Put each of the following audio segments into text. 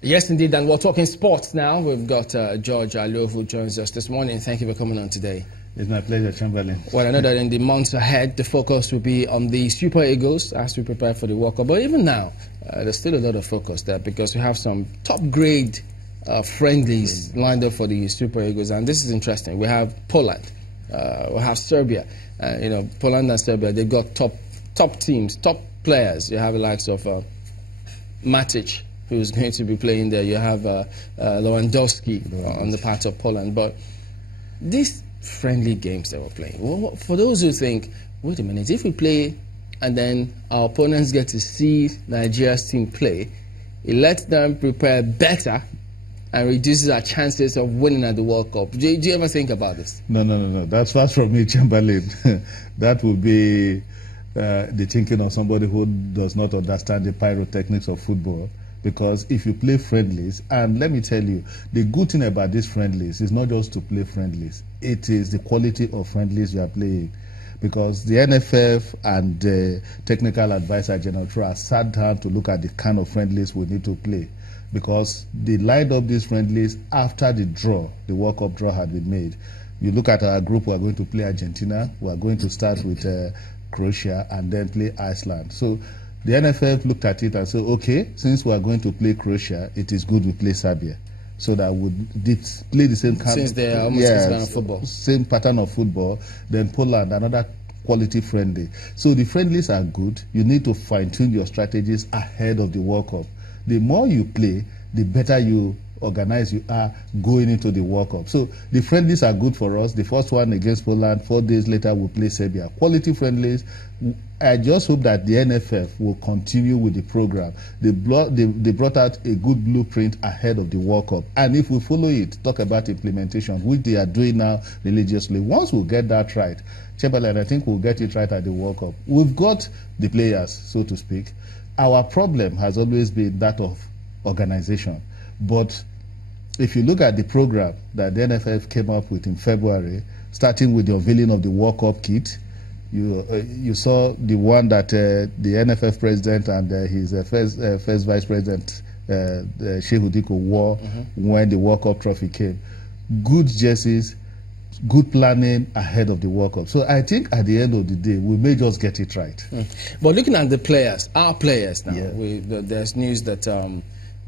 Yes, indeed, and we're talking sports now. We've got George Alo, who joins us this morning. Thank you for coming on today. It's my pleasure, Chamberlain. Well, I know that in the months ahead, the focus will be on the Super Eagles as we prepare for the World Cup. But even now, there's still a lot of focus there because we have some top-grade friendlies lined up for the Super Eagles, and this is interesting. We have Poland, we have Serbia. Poland and Serbia, they've got top teams, top players. You have the likes of Matic, who's going to be playing there. You have Lewandowski on the part of Poland. But these friendly games that we're playing, well, for those who think, wait a minute, if we play and then our opponents get to see Nigeria's team play, it lets them prepare better and reduces our chances of winning at the World Cup. Do you ever think about this? No. That's far from me, Chamberlain. That would be the thinking of somebody who does not understand the pyrotechnics of football. Because if you play friendlies, and let me tell you, the good thing about these friendlies is not just to play friendlies. It is the quality of friendlies you are playing. Because the NFF and the Technical Advisor General have sat down to look at the kind of friendlies we need to play. Because they lined up these friendlies after the draw, the World Cup draw had been made. You look at our group, we are going to play Argentina, we are going to start with Croatia and then play Iceland. So the NFF looked at it and said, okay, since we are going to play Croatia, it is good we play Serbia. So that we play the same kind since they are almost pattern of football. Same pattern of football. Then Poland, another quality friendly. So the friendlies are good. You need to fine-tune your strategies ahead of the World Cup. The more you play, the better you organize you are going into the World Cup. So the friendlies are good for us. The first one against Poland, 4 days later we'll play Serbia. Quality friendlies. I just hope that the NFF will continue with the program. They brought out a good blueprint ahead of the World Cup. And if we follow it, talk about implementation, which they are doing now religiously. Once we get that right, Chamberlain, I think we'll get it right at the World Cup. We've got the players, so to speak. Our problem has always been that of organization. But if you look at the program that the NFF came up with in February, starting with the unveiling of the World Cup kit, you saw the one that the NFF president and his first vice president, Sheikh Udiko, wore when the World Cup trophy came. Good jerseys, good planning ahead of the World Cup. So I think at the end of the day, we may just get it right. But looking at the players, our players now, there's news that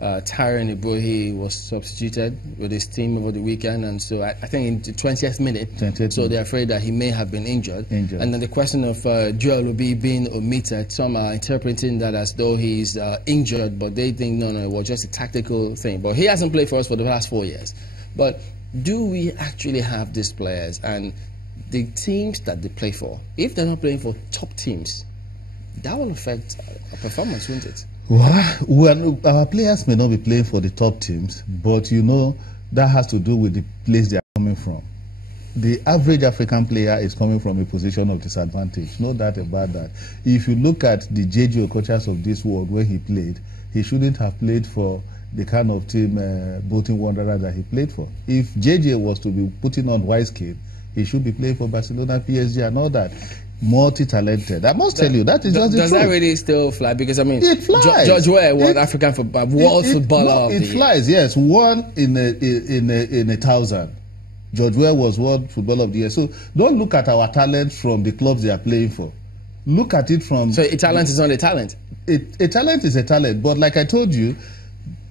Tyron Ibrahim was substituted with his team over the weekend, and so I think in the 20th minute, so they're afraid that he may have been injured. And then the question of Joel Obi being omitted, some are interpreting that as though he's injured, but they think no, it was just a tactical thing. But he hasn't played for us for the past 4 years. But do we actually have these players and the teams that they play for? If they're not playing for top teams, that will affect our performance, won't it? Well, our players may not be playing for the top teams, but you know that has to do with the place they are coming from. The average African player is coming from a position of disadvantage, no doubt about that. If you look at the J.J. Okochas of this world where he played, he shouldn't have played for the kind of team Bolton Wanderers that he played for. If J.J. was to be putting on white skin, he should be playing for Barcelona, PSG and all that. Multi-talented. I must tell you, that is just the truth. Does that really still fly? Because, I mean, it flies. George Rohr was African world footballer of the year. It flies, yes. 1 in a 1,000. George Rohr was world footballer of the year. So don't look at our talent from the clubs they are playing for. Look at it from... So a talent is not a talent? A talent is a talent. But like I told you,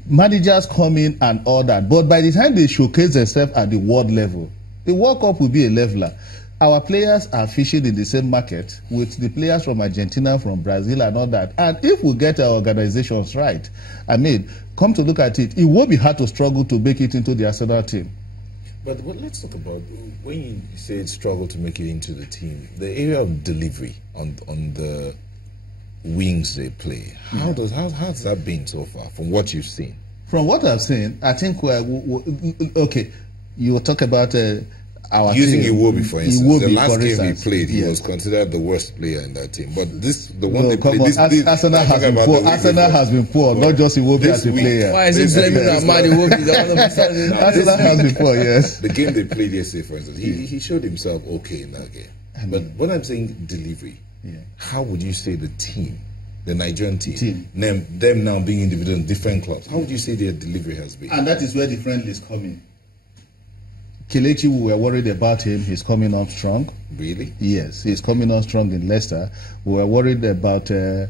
managers come in and all that. But by the time they showcase themselves at the world level, the World Cup will be a leveler. Our players are fishing in the same market with the players from Argentina, from Brazil and all that. And if we get our organizations right, I mean, come to look at it, it won't be hard to struggle to make it into the Arsenal team. But let's talk about, when you say struggle to make it into the team, the area of delivery on the wings they play, how's that been so far, from what you've seen? From what I've seen, I think, okay, you talk about... Using Iwobi, for instance, the last game he played, he was considered the worst player in that team. But Arsenal has been poor, not just Iwobi as a player. Why is he blaming Ahmad Iwobi? Arsenal has been poor, yes. The game they played yesterday, for instance, he showed himself okay in that game. But when I'm saying delivery, how would you say the team the Nigerian team. Them now being individual in different clubs. How would you say their delivery has been? And that is where the friendlies come in. Kelechi, we were worried about him. He's coming on strong. Really? Yes, he's coming on strong in Leicester. We were worried about a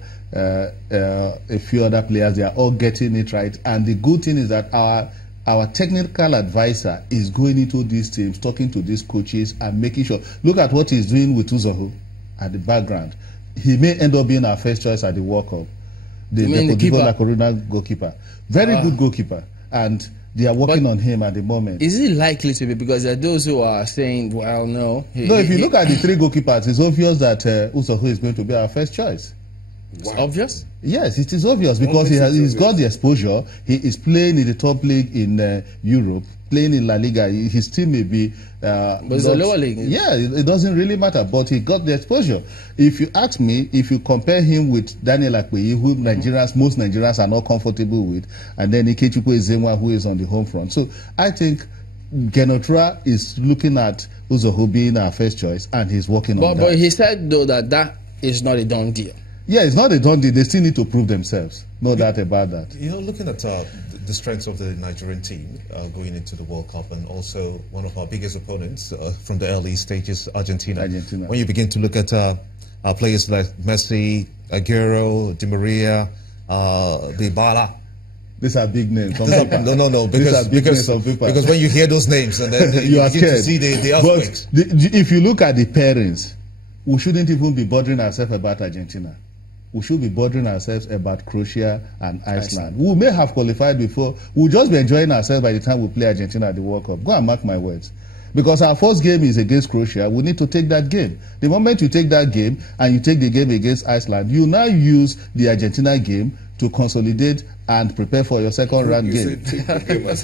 few other players. They are all getting it right. And the good thing is that our technical advisor is going into these teams, talking to these coaches and making sure. Look at what he's doing with Uzoho at the background. He may end up being our first choice at the World Cup. The goalkeeper. Very good goalkeeper. And they are working on him at the moment. Is it likely to be? Because there are those who are saying, well, no. If you look at the three goalkeepers, it's obvious that Uzoho is going to be our first choice. It's obvious? Yes, it is obvious because he's got the exposure. He is playing in the top league in Europe, playing in La Liga. His team may be... but it's a lower league. Yeah, it doesn't really matter, but he got the exposure. If you ask me, if you compare him with Daniel Akpeyi, who most Nigerians are not comfortable with, and then Ikechukwu Ezenwa, who is on the home front. So I think Genotra is looking at Uzoho being our first choice, and he's working on that. But he said, though, that is not a done deal. Yeah, it's not a done deal. They still need to prove themselves. No doubt about that. You know, looking at the strengths of the Nigerian team going into the World Cup, and also one of our biggest opponents from the early stages, Argentina. When you begin to look at our players like Messi, Aguero, Di Maria, Dybala. These are big names. No, because when you hear those names and then you begin to see the earthquakes. If you look at the pairings, we shouldn't even be bothering ourselves about Argentina. We should be bothering ourselves about Croatia and Iceland. We may have qualified before. We'll just be enjoying ourselves by the time we play Argentina at the World Cup. Go and mark my words. Because our first game is against Croatia, we need to take that game. The moment you take that game and you take the game against Iceland, you now use the Argentina game to consolidate and prepare for your second round game. Yes,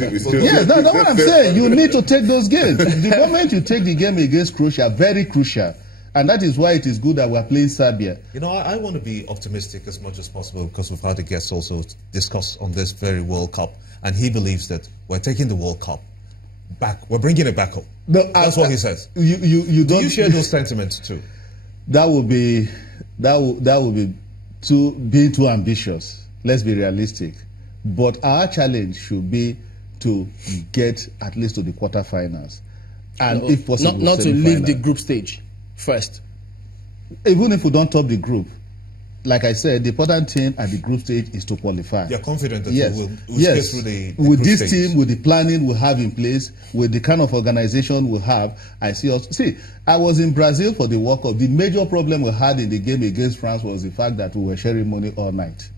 that's what I'm saying. You need to take those games. The moment you take the game against Croatia, very crucial. And that is why it is good that we're playing Serbia. You know, I want to be optimistic as much as possible because we've had a guest also discuss on this very World Cup. And he believes that we're taking the World Cup back. We're bringing it back home. No, that's what he says. Do you share those sentiments too? That would be being too ambitious. Let's be realistic. But our challenge should be to get at least to the quarterfinals. And if possible, not to leave the group stage first. Even if we don't top the group, like I said, the important thing at the group stage is to qualify. You're confident that we'll get through the with group this stages. team, with the planning we have in place, with the kind of organization we have, I see us. See, I was in Brazil for the World Cup. The major problem we had in the game against France was the fact that we were sharing money all night.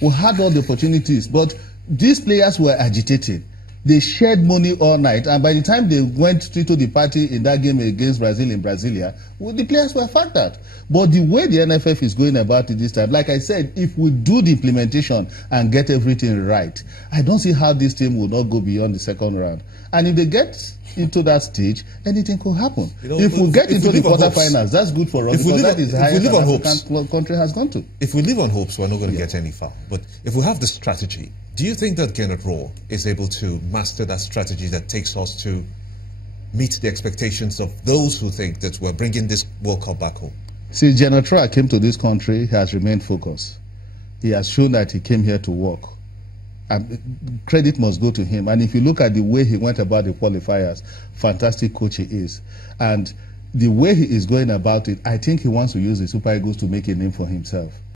We had all the opportunities, but these players were agitated. They shared money all night, and by the time they went into the party in that game against Brazil in Brasilia, well, the players were factored. But the way the NFF is going about it this time, like I said, if we do the implementation and get everything right, I don't see how this team will not go beyond the second round. And if they get into that stage, anything could happen. You know, if we get into the quarterfinals, that's good for us, because that is the highest an African country has gone to. If we live on hopes, we're not going to get any far. But if we have the strategy, do you think that Rohr is able to master that strategy that takes us to meet the expectations of those who think that we're bringing this World Cup back home? Since Rohr came to this country, he has remained focused. He has shown that he came here to work. And credit must go to him. And if you look at the way he went about the qualifiers, fantastic coach he is. And the way he is going about it, I think he wants to use the Super Eagles to make a name for himself.